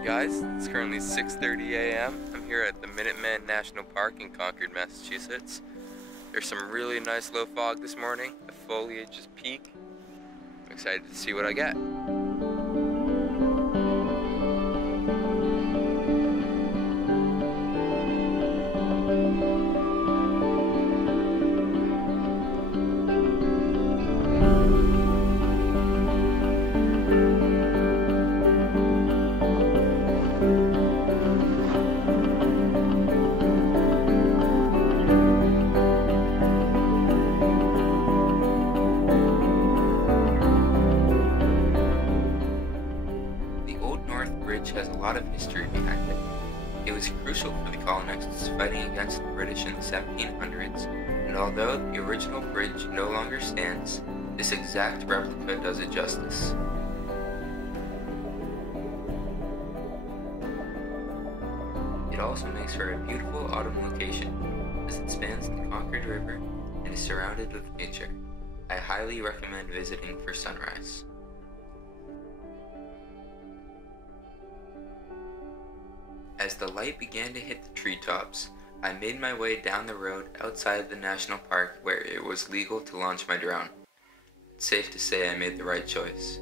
Alright guys, it's currently 6:30 a.m. I'm here at the Minuteman National Park in Concord, Massachusetts. There's some really nice low fog this morning. The foliage is peak. I'm excited to see what I get. Has a lot of history behind it. It was crucial for the colonists fighting against the British in the 1700s, and although the original bridge no longer stands, this exact replica does it justice. It also makes for a beautiful autumn location, as it spans the Concord River and is surrounded with nature. I highly recommend visiting for sunrise. As the light began to hit the treetops, I made my way down the road outside the national park where it was legal to launch my drone. It's safe to say I made the right choice.